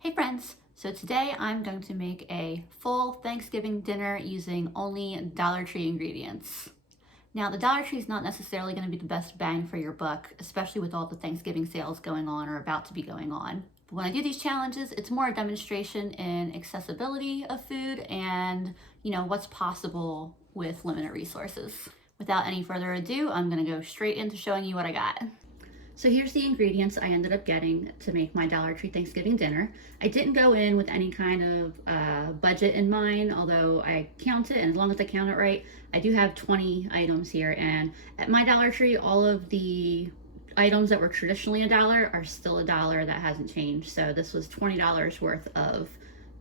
Hey friends, so today I'm going to make a full Thanksgiving dinner using only Dollar Tree ingredients. Now the Dollar Tree is not necessarily going to be the best bang for your buck, especially with all the Thanksgiving sales going on or about to be going on. But when I do these challenges, it's more a demonstration in accessibility of food and, what's possible with limited resources. Without any further ado, I'm going to go straight into showing you what I got. So here's the ingredients I ended up getting to make my Dollar Tree Thanksgiving dinner. I didn't go in with any kind of budget in mind, although I count it, and as long as I count it right, I do have 20 items here. And at my Dollar Tree, all of the items that were traditionally $1 are still $1. That hasn't changed. So this was $20 worth of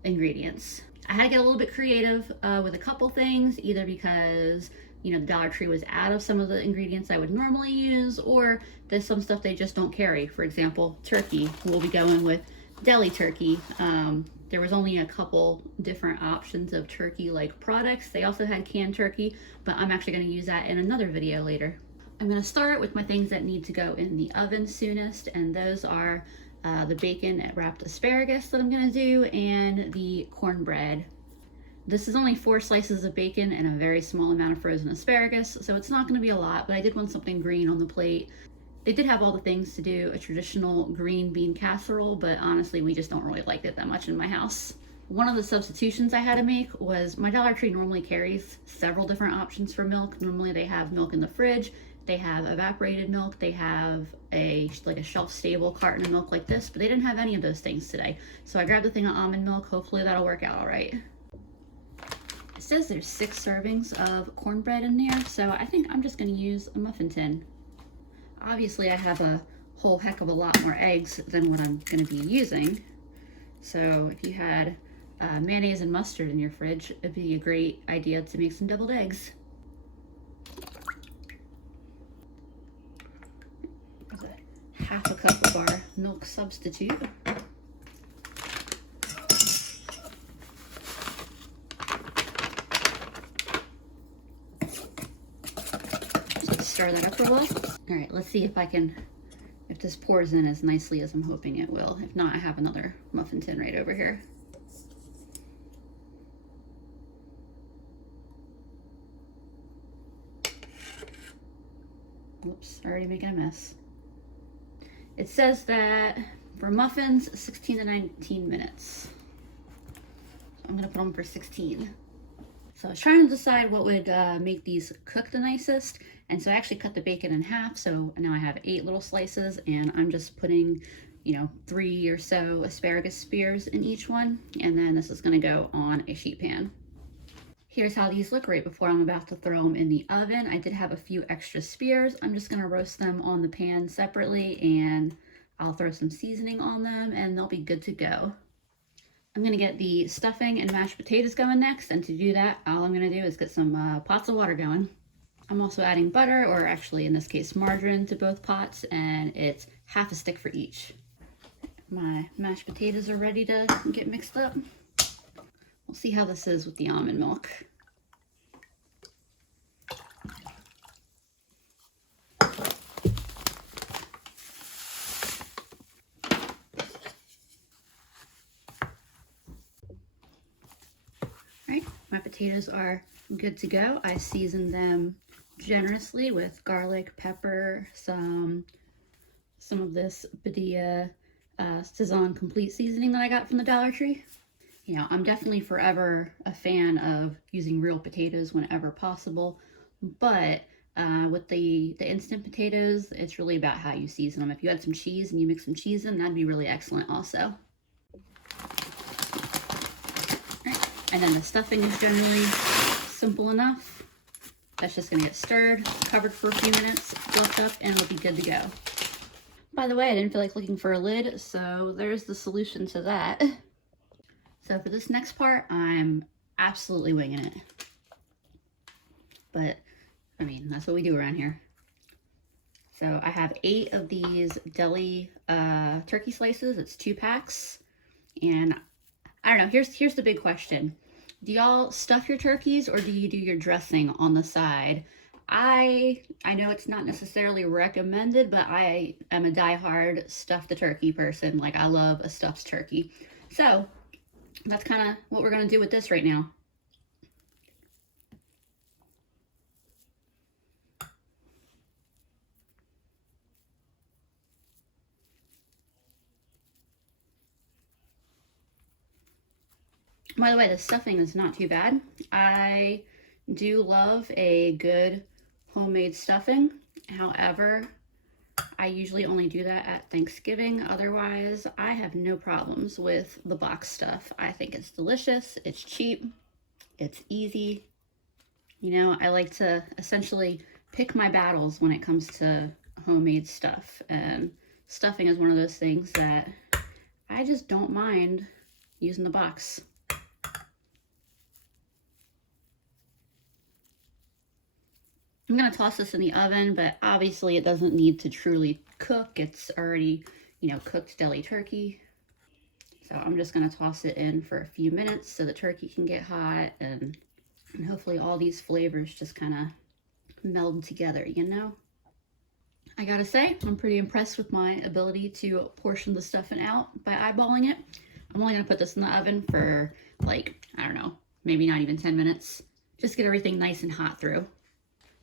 ingredients. I had to get a little bit creative with a couple things, either because the Dollar Tree was out of some of the ingredients I would normally use, or there's some stuff they just don't carry. For example, turkey. We'll be going with deli turkey. There was only a couple different options of turkey-like products. They also had canned turkey, but I'm actually going to use that in another video later. I'm going to start with my things that need to go in the oven soonest, and those are the bacon wrapped asparagus that I'm going to do, and the cornbread. This is only 4 slices of bacon and a very small amount of frozen asparagus, so it's not going to be a lot, but I did want something green on the plate. They did have all the things to do a traditional green bean casserole, but honestly, we just don't really like it that much in my house. One of the substitutions I had to make was my Dollar Tree normally carries several different options for milk. Normally they have milk in the fridge, they have evaporated milk, they have a shelf-stable carton of milk like this, but they didn't have any of those things today. So I grabbed a thing of almond milk. Hopefully that'll work out all right. It says there's 6 servings of cornbread in there, so I think I'm just going to use a muffin tin. Obviously, I have a whole heck of a lot more eggs than what I'm going to be using, so if you had mayonnaise and mustard in your fridge, it'd be a great idea to make some deviled eggs. There's a half a cup of our milk substitute. Stir that up a little. All right, let's see if this pours in as nicely as I'm hoping it will. If not, I have another muffin tin right over here. Oops, already making a mess. It says that for muffins, 16 to 19 minutes. So I'm gonna put them for 16. So I was trying to decide what would make these cook the nicest. And so I actually cut the bacon in half. So now I have 8 little slices, and I'm just putting, 3 or so asparagus spears in each one. And then this is gonna go on a sheet pan. Here's how these look right before I'm about to throw them in the oven. I did have a few extra spears. I'm just gonna roast them on the pan separately, and I'll throw some seasoning on them, and they'll be good to go. I'm gonna get the stuffing and mashed potatoes going next, and to do that, all I'm gonna do is get some pots of water going. I'm also adding butter, or actually in this case margarine, to both pots, and it's half a stick for each. My mashed potatoes are ready to get mixed up. We'll see how this is with the almond milk. My potatoes are good to go. I seasoned them generously with garlic, pepper, some of this Badia Sazon complete seasoning that I got from the Dollar Tree. I'm definitely forever a fan of using real potatoes whenever possible, but with the instant potatoes, it's really about how you season them. If you add some cheese and you mix some cheese in, that'd be really excellent also. And then the stuffing is generally simple enough. That's just gonna get stirred, covered for a few minutes, fluffed up, and it'll be good to go. By the way, I didn't feel like looking for a lid, so there's the solution to that. So for this next part, I'm absolutely winging it. But, that's what we do around here. So I have 8 of these deli turkey slices. It's 2 packs. And I don't know, here's the big question. Do y'all stuff your turkeys, or do you do your dressing on the side I know it's not necessarily recommended, but I am a diehard stuff the turkey person. Like, I love a stuffed turkey. So that's kind of what we're going to do with this right now. By the way, the stuffing is not too bad. I do love a good homemade stuffing. However, I usually only do that at Thanksgiving. Otherwise, I have no problems with the box stuff. I think it's delicious, it's cheap, it's easy. You know, I like to essentially pick my battles when it comes to homemade stuff. And stuffing is one of those things that I just don't mind using the box. I'm going to toss this in the oven, but obviously it doesn't need to truly cook. It's already, you know, cooked deli turkey. So I'm just going to toss it in for a few minutes so the turkey can get hot and hopefully all these flavors just kind of meld together, you know? I gotta say, I'm pretty impressed with my ability to portion the stuffing out by eyeballing it. I'm only going to put this in the oven for like, I don't know, maybe not even 10 minutes. Just get everything nice and hot through.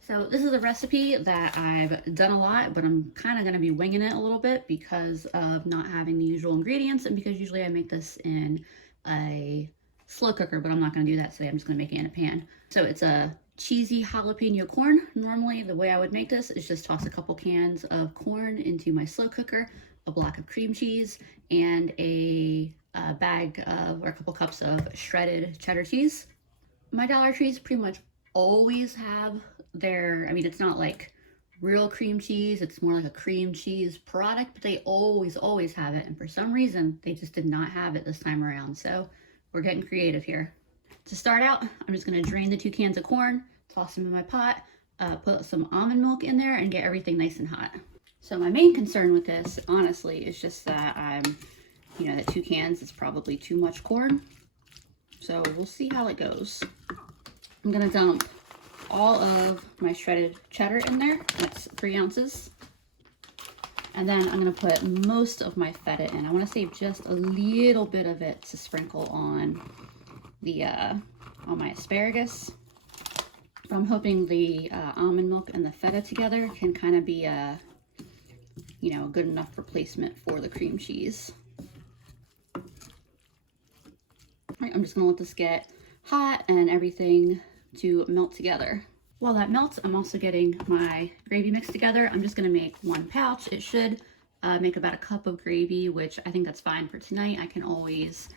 So this is a recipe that I've done a lot, but I'm kind of going to be winging it a little bit because of not having the usual ingredients and because usually I make this in a slow cooker, but I'm not going to do that today. I'm just going to make it in a pan. So it's a cheesy jalapeno corn. Normally the way I would make this is just toss a couple cans of corn into my slow cooker, a block of cream cheese, and a bag of, or a couple cups of shredded cheddar cheese. My Dollar Trees pretty much always have their, I mean, it's not like real cream cheese, it's more like a cream cheese product, but they always have it. And for some reason, they just did not have it this time around. So we're getting creative here. To start out, I'm just gonna drain the 2 cans of corn, toss them in my pot, put some almond milk in there and get everything nice and hot. So my main concern with this, honestly, is just that you know, that 2 cans is probably too much corn. So we'll see how it goes. I'm gonna dump all of my shredded cheddar in there. That's 3 ounces. And then I'm gonna put most of my feta in. I wanna save just a little bit of it to sprinkle on the on my asparagus. But I'm hoping the almond milk and the feta together can kind of be a, you know, good enough replacement for the cream cheese. All right, I'm just gonna let this get hot and everything to melt together. While that melts, I'm also getting my gravy mix together. I'm just gonna make 1 pouch. It should make about a cup of gravy, which I think that's fine for tonight. I can always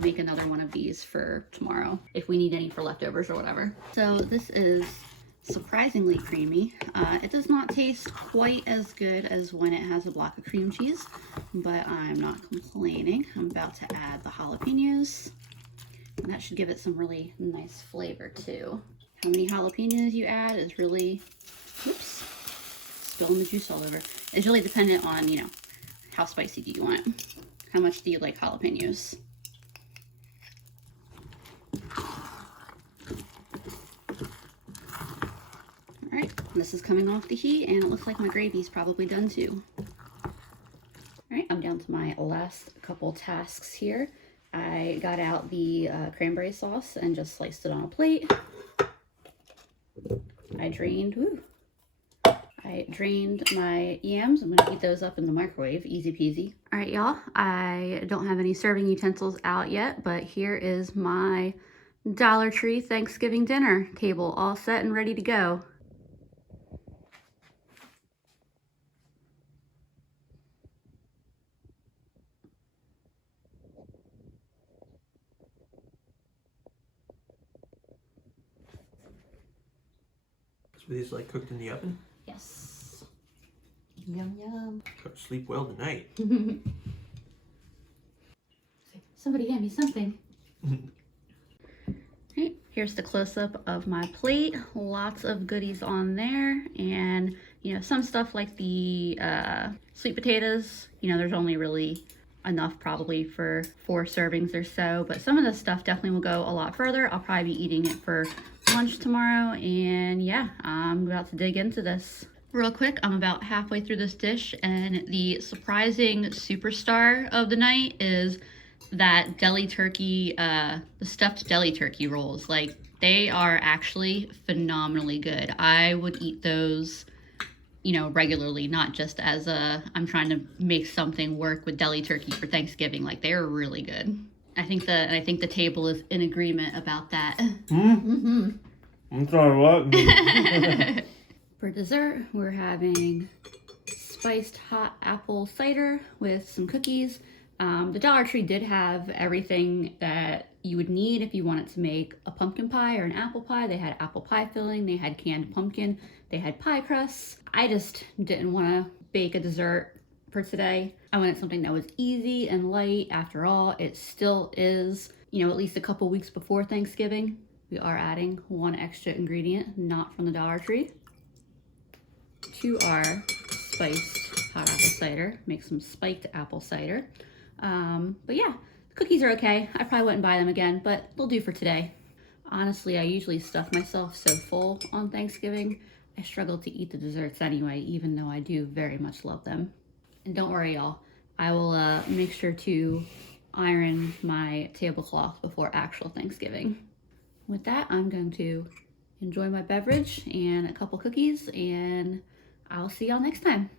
make another one of these for tomorrow if we need any for leftovers or whatever. So this is surprisingly creamy. It does not taste quite as good as when it has a block of cream cheese, but I'm not complaining. I'm about to add the jalapenos. And that should give it some really nice flavor too. How many jalapenos you add is really, oops, spilling the juice all over. It's really dependent on, you know, how spicy do you want it? How much do you like jalapenos? All right, this is coming off the heat and it looks like my gravy's probably done too. All right, I'm down to my last couple tasks here. I got out the cranberry sauce and just sliced it on a plate. I drained my yams. I'm gonna heat those up in the microwave, easy peasy. All right, y'all, I don't have any serving utensils out yet, but here is my Dollar Tree Thanksgiving dinner table all set and ready to go. So these like cooked in the oven? Yes. Yum, yum. Sleep well tonight. Somebody hand me something. Right, here's the close-up of my plate. Lots of goodies on there. And, you know, some stuff like the sweet potatoes, you know, there's only really, enough probably for 4 servings or so, but some of this stuff definitely will go a lot further. I'll probably be eating it for lunch tomorrow, and yeah, I'm about to dig into this. Real quick, I'm about halfway through this dish, and the surprising superstar of the night is that deli turkey, the stuffed deli turkey rolls. Like, they are actually phenomenally good. I would eat those, you know, regularly, not just as I'm trying to make something work with deli turkey for Thanksgiving. Like, they're really good. I think the table is in agreement about that. Mm-hmm. I'm sorry, what? For dessert, we're having spiced hot apple cider with some cookies. The Dollar Tree did have everything that you would need if you wanted to make a pumpkin pie or an apple pie. They had apple pie filling, they had canned pumpkin, they had pie crusts. I just didn't want to bake a dessert for today. I wanted something that was easy and light. After all, it still is, you know, at least a couple weeks before Thanksgiving. We are adding 1 extra ingredient, not from the Dollar Tree, to our spiced hot apple cider. Make some spiked apple cider. But yeah, cookies are okay. I probably wouldn't buy them again, but they'll do for today. Honestly, I usually stuff myself so full on Thanksgiving, I struggle to eat the desserts anyway, even though I do very much love them. And don't worry, y'all. I will make sure to iron my tablecloth before actual Thanksgiving. With that, I'm going to enjoy my beverage and a couple cookies, and I'll see y'all next time.